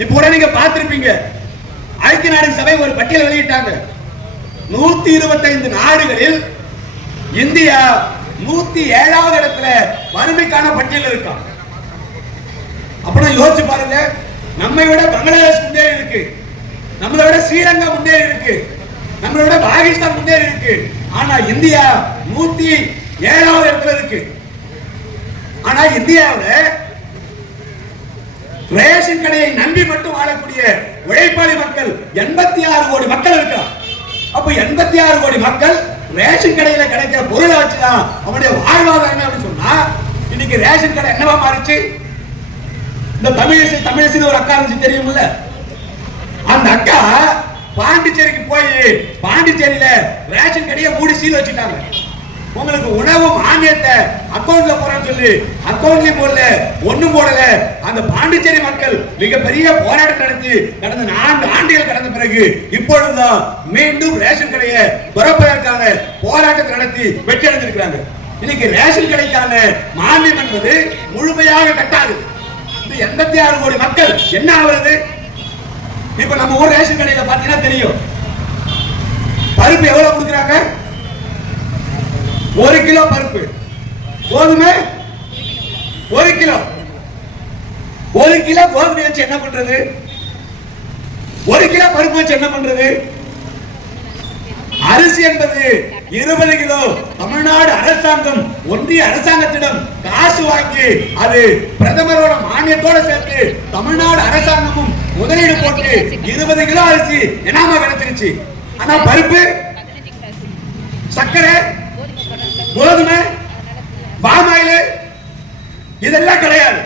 இப்ப கூட நீங்க பார்த்திருப்பீங்க. ஐக்கிய நாடு சபை ஒரு பட்டியல் வெளியிட்டாங்க. நூத்தி இருபத்தைந்து நாடுகளில் இந்தியா நூத்தி ஏழாவது இடத்துல வறுமைக்கான பட்டியல் இருக்கான் அப்புறம் யோசிச்சு பாருங்க. நம்மை விட பங்களாதேஷ் முன்னேறி இருக்கு. நம்மளை விட ஸ்ரீலங்கா முன்னேறி இருக்கு. நம்மளை விட பாகிஸ்தான் முன்னேறி இருக்கு. ஆனா இந்தியா நூத்தி ஏழாவது இடத்துல இருக்கு. ஆனா இந்தியாவுல ரேஷன் கடையை நம்பி மட்டும் வாழக்கூடிய உழைப்பாளி மக்கள் எண்பத்தி ஆறு கோடி மக்கள் இருக்கிறார் அப்ப எண்பத்தி ஆறு கோடி மக்கள் ரேஷன் கடையில கிடைக்கிற பொருளை வச்சுதான் அவனுடைய வாழ்வாதாரம் என்ன அப்படின்னு சொன்னா இன்னைக்கு ரேஷன் கடை என்னவா மாறிச்சு? இந்த தமிழிசை தமிழிசை ஒரு அக்கா இருந்துச்சு தெரியுமில்ல? அந்த அக்கா பாண்டிச்சேரிக்கு போய் பாண்டிச்சேரியில ரேஷன் கடையை மூடி சீல் வச்சுட்டாங்க. உங்களுக்கு உணவு மானியத்தை அக்கௌண்ட்ல போறேன்னு சொல்லி அக்கௌண்ட்லயும் போடல ஒண்ணும் போடல. அந்த பாண்டிச்சேரி மக்கள் மிகப்பெரிய போராட்டம் நடத்தி கடந்த நான்கு ஆண்டுகள் கடந்த பிறகு இப்பொழுதுதான் மீண்டும் ரேஷன் கடையை துறப்பதற்கான போராட்டத்தை நடத்தி வெற்றி அடைஞ்சிருக்கிறாங்க இன்னைக்கு ரேஷன் கடைக்கான மானியம் என்பது முழுமையாக கட்டாது. இந்த எண்பத்தி ஆறு கோடி மக்கள் என்ன ஆகுறது? இப்ப நம்ம ஊர் ரேஷன் கடையில பாத்தீங்கன்னா தெரியும். பருப்பு எவ்வளவு கொடுக்குறாங்க? ஒரு கிலோ பருப்பு. கோதுமை ஒரு கிலோ. ஒரு கிலோ கோதுமை வச்சு என்ன பண்றது? ஒரு கிலோ பருப்பு வச்சு என்ன பண்றது? அரிசி என்பது இருபது கிலோ. தமிழ்நாடு அரசாங்கம் ஒன்றிய அரசாங்கத்திடம் காசு வாங்கி அது பிரதமரோட மானியத்தோட சேர்த்து தமிழ்நாடு அரசாங்கமும் முதலீடு போட்டு இருபது கிலோ அரிசி என்னாம கிடைச்சிருச்சு ஆனா பருப்பு சர்க்கரை கோதுமை பாமாயில் இதெல்லாம் கிடையாது.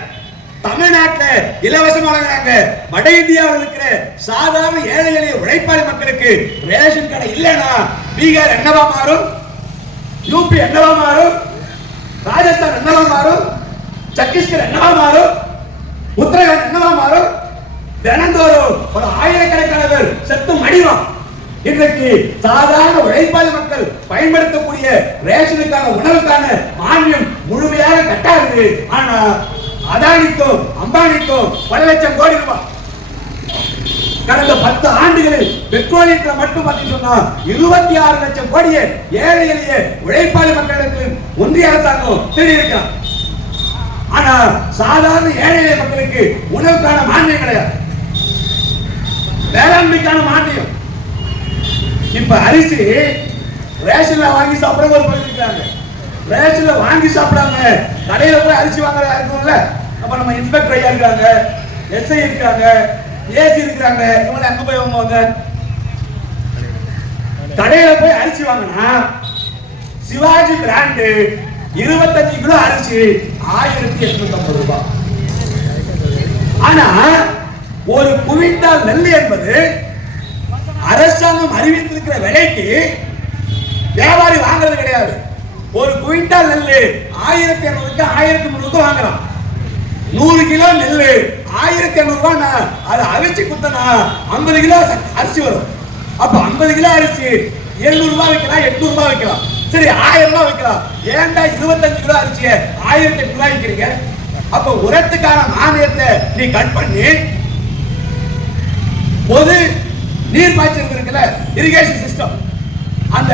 தமிழ்நாட்டுல இலவசமா வழங்குறாங்க வட இந்தியாவில் இருக்கிற சாதாரண ஏழை எளிய உழைப்பாளி மக்களுக்கு ரேஷன் கடை இல்லைன்னா பீகார் என்னவா மாறும்? யூபி என்னவா மாறும்? ராஜஸ்தான் என்னவா மாறும்? சத்தீஸ்கர் என்னவா மாறும்? உத்தரகாண்ட் என்னவா மாறும்? தினந்தோறும் ஒரு ஆயிரக்கணக்கானவர் இன்றைக்கு சாதாரண உழைப்பாளி மக்கள் பயன்படுத்தக்கூடிய ரேஷனுக்கான உணவுக்கான மானியம் முழுமையாக கட்டாது ஆனா அதானிக்கோ அம்பானிக்கோ பல லட்சம் கோடி ரூபாய். கடந்த பத்து ஆண்டுகளில் பெட்ரோலியத்தில் மட்டும் பார்த்தீங்கன்னு சொன்னா இருபத்தி ஆறு லட்சம் கோடியை ஏழை எளிய உழைப்பாளி மக்களுக்கு ஒன்றிய அரசாங்கம் தெரிவிக்கிறார் ஆனா சாதாரண ஏழை எளிய மக்களுக்கு உணவுக்கான மானியம் கிடையாது. வேளாண்மைக்கான மானியம். இப்ப அரிசி ரேஷன்ல வாங்கி சாப்பிட ஒரு பகுதி இருக்காங்க ரேஷன்ல வாங்கி சாப்பிடாம கடையில போய் அரிசி வாங்குற இருக்கும்ல? அப்ப நம்ம இன்ஸ்பெக்டர் ஐயா இருக்காங்க எஸ்ஐ இருக்காங்க ஏசி இருக்காங்க இவங்க அங்க போய் வாங்குவாங்க? கடையில போய் அரிசி வாங்கினா சிவாஜி பிராண்டு இருபத்தஞ்சு கிலோ அரிசி ஆயிரத்தி எட்நூத்தி ஐம்பது ரூபாய். ஆனா ஒரு குவிண்டால் நெல் என்பது அரசாங்கம் அறிவித்திருக்கிற விலைக்கு வியாபாரி வாங்குறது கிடையாது. ஒரு குவிண்டால் நெல்லு ஆயிரத்தி இருநூறுக்கு ஆயிரத்தி முந்நூறுக்கு வாங்கலாம். நூறு கிலோ நெல்லு ஆயிரத்தி இரநூறுவா அதை அரிசி குத்தனா ஐம்பது கிலோ அரிசி வரும். அப்ப ஐம்பது கிலோ அரிசி எழுநூறு ரூபாய் வைக்கலாம் எட்நூறு ரூபாய் வைக்கலாம் சரி ஆயிரம் ரூபாய் வைக்கலாம் ஏன்டா இருபத்தஞ்சு கிலோ அரிசி ஆயிரத்தி எட்டு ரூபாய் விற்கிறீங்க அப்ப உரத்துக்கான மானியத்தை நீ கட் பண்ணி பொது நீர் பாய்ச்சல் இருக்குல்ல இரிகேஷன் சிஸ்டம் அந்த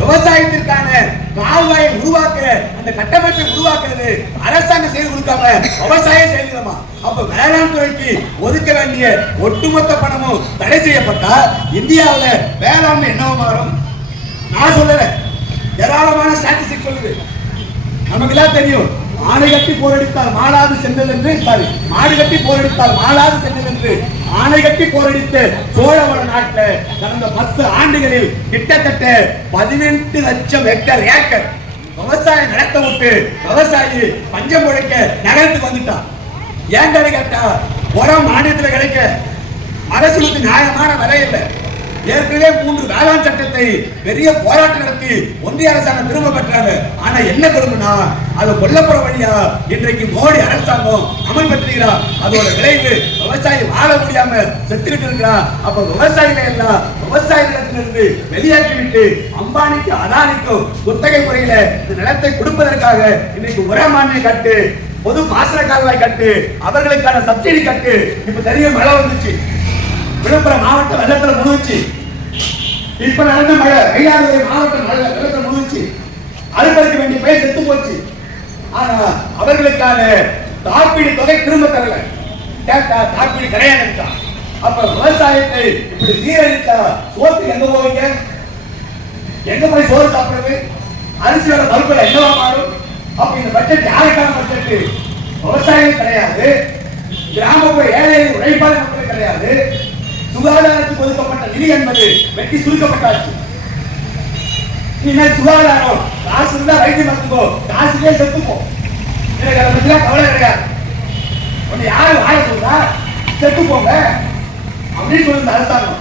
விவசாயத்திற்கான கால்வாயை உருவாக்குற அந்த கட்டமைப்பை உருவாக்குறது அரசாங்கம் செய்து கொடுக்காம விவசாயம் செய்யணுமா அப்ப வேளாண் துறைக்கு ஒதுக்க வேண்டிய ஒட்டுமொத்த பணமும் தடை செய்யப்பட்டா இந்தியாவில் வேளாண்மை என்னவோ மாறும்? நான் சொல்லல. ஏராளமான ஸ்டாட்டிஸ்டிக் சொல்லுது. நமக்கு எல்லாம் தெரியும். ஆணை கட்டி போரடித்தால் மாளாது சென்றது என்று சாரி மாடு கட்டி போரடித்தால் மாளாது சென்றது என்று ஆணை கட்டி போரடித்த சோழவள நாட்டில் கடந்த பத்து ஆண்டுகளில் கிட்டத்தட்ட பதினெட்டு லட்சம் ஹெக்டர் ஏக்கர் விவசாயம் நடத்த விட்டு விவசாயி பஞ்சம் முழைக்க நகரத்துக்கு வந்துட்டான் ஏன் கேட்டா உரம் மாநிலத்தில் கிடைக்க அரசுக்கு நியாயமான விலை இல்லை ஏற்கனவே மூன்று வேளாண் சட்டத்தை பெரிய போராட்டம் நடத்தி ஒன்றிய அரசாங்கம் திரும்ப பெற்றாங்க. ஆனா என்ன கொடுமைனா அது கொல்லப்புற வழியா இன்றைக்கு மோடி அரசாங்கம் அமல் பெற்றுகிறார் அதோட விளைவு விவசாயி வாழ முடியாம செத்துக்கிட்டு இருக்கிறார் அப்ப விவசாயிகளை எல்லாம் விவசாய நிலத்திலிருந்து வெளியேற்றி விட்டு அம்பானிக்கு அதானிக்கும் குத்தகை முறையில இந்த நிலத்தை கொடுப்பதற்காக இன்னைக்கு உரமானியம் கட்டு பொது பாசன கால்வாய் கட்டு அவர்களுக்கான சப்சிடி கட்டு இப்ப தெரிய மழை வந்துச்சு. விழுப்புரம் மாவட்டம் வெள்ளத்துல முழுச்சு இப்ப நடந்த மழை மயிலாடுதுறை மாவட்டம் மழை வெள்ளத்துல முழுச்சு அறுபதுக்கு வேண்டிய பேர் செத்து போச்சு. ஆனா அவர்களுக்கான காப்பீடு தொகை திரும்ப தரல. கேட்டா காப்பீடு கிடையாது அப்ப விவசாயத்தை இப்படி சீரழித்தா சோத்துக்கு எங்க போவீங்க? எங்க போய் சோறு சாப்பிடுறது? அரிசியோட மறுப்பில் என்னவா மாறும்? அப்ப இந்த பட்ஜெட் யாருக்கான பட்ஜெட் விவசாயம் கிடையாது. கிராமப்புற ஏழை உழைப்பாளர் மக்கள் கிடையாது. சுகாதாரத்துக்கு ஒதுக்கப்பட்ட நிதி என்பது வெட்டி சுருக்கப்பட்டாச்சு. இனிமேல் சுகாதாரம் காசு இருந்தா வைத்தியம் பார்த்துக்கோ காசுக்கே செத்துக்கோ எனக்கு அதை பத்திலாம் கவலை கிடையாது. உன்னை யாரு வாய சொல்றா? செத்து போங்க அப்படின்னு சொல்லுங்க அரசாங்கம்.